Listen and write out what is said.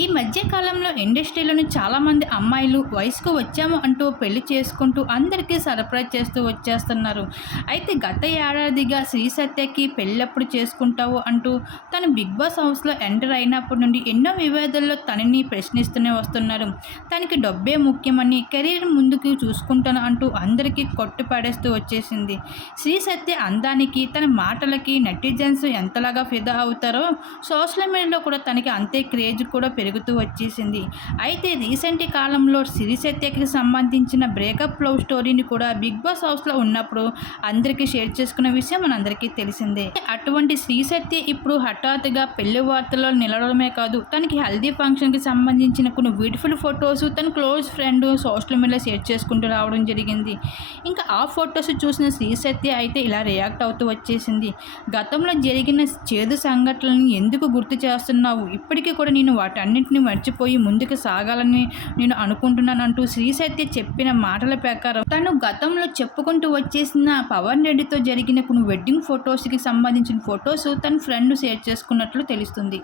ఈ మధ్య కాలంలో ఇండస్ట్రీలోని చాలామంది అమ్మాయిలు వయసుకు వచ్చాము అంటూ పెళ్ళి చేసుకుంటూ అందరికీ సర్ప్రైజ్ చేస్తూ వచ్చేస్తున్నారు. అయితే గత ఏడాదిగా శ్రీ సత్యకి పెళ్ళప్పుడు చేసుకుంటావు అంటూ తను బిగ్ బాస్ హౌస్లో ఎంటర్ అయినప్పటి నుండి ఎన్నో వివాదాల్లో తనని ప్రశ్నిస్తూనే వస్తున్నారు. తనకి డబ్బే ముఖ్యమని కెరీర్ ముందుకు చూసుకుంటాను అంటూ అందరికీ కొట్టుపడేస్తూ వచ్చేసింది. శ్రీ సత్య అందానికి తన మాటలకి నెటిజన్స్ ఎంతలాగా ఫిదా అవుతారో సోషల్ మీడియాలో కూడా తనకి అంతే క్రేజ్ కూడా పెరుగుతూ వచ్చేసింది. అయితే రీసెంట్ కాలంలో సిరిసత్యకి సంబంధించిన బ్రేకప్ లవ్ స్టోరీని కూడా బిగ్ బాస్ హౌస్లో ఉన్నప్పుడు అందరికీ షేర్ చేసుకున్న విషయం మనందరికీ తెలిసిందే. అటువంటి శ్రీశక్తి ఇప్పుడు హఠాత్తుగా పెళ్ళి వార్తల్లో నిలవడమే కాదు తనకి హల్దీ ఫంక్షన్కి సంబంధించిన కొన్ని బ్యూటిఫుల్ ఫొటోస్ తన క్లోజ్ ఫ్రెండ్ సోషల్ మీడియాలో షేర్ చేసుకుంటూ రావడం జరిగింది. ఇంకా ఆ ఫొటోస్ చూసిన శ్రీశక్తి అయితే ఇలా రియాక్ట్ అవుతూ వచ్చేసింది. గతంలో జరిగిన చేదు సంఘటనలను ఎందుకు గుర్తు చేస్తున్నావు? ఇప్పటికీ కూడా నేను వాటన్నింటిని మర్చిపోయి ముందుకు సాగాలని నేను అనుకుంటున్నాను అంటూ శ్రీసత్య చెప్పిన మాటల ప్రకారం తను గతంలో చెప్పుకుంటూ వచ్చేసిన పవన్ రెడ్డితో జరిగిన కొన్ని వెడ్డింగ్ ఫొటోస్కి సంబంధించిన ఫొటోస్ తన ఫ్రెండ్ షేర్ చేసుకున్నట్లు తెలుస్తుంది.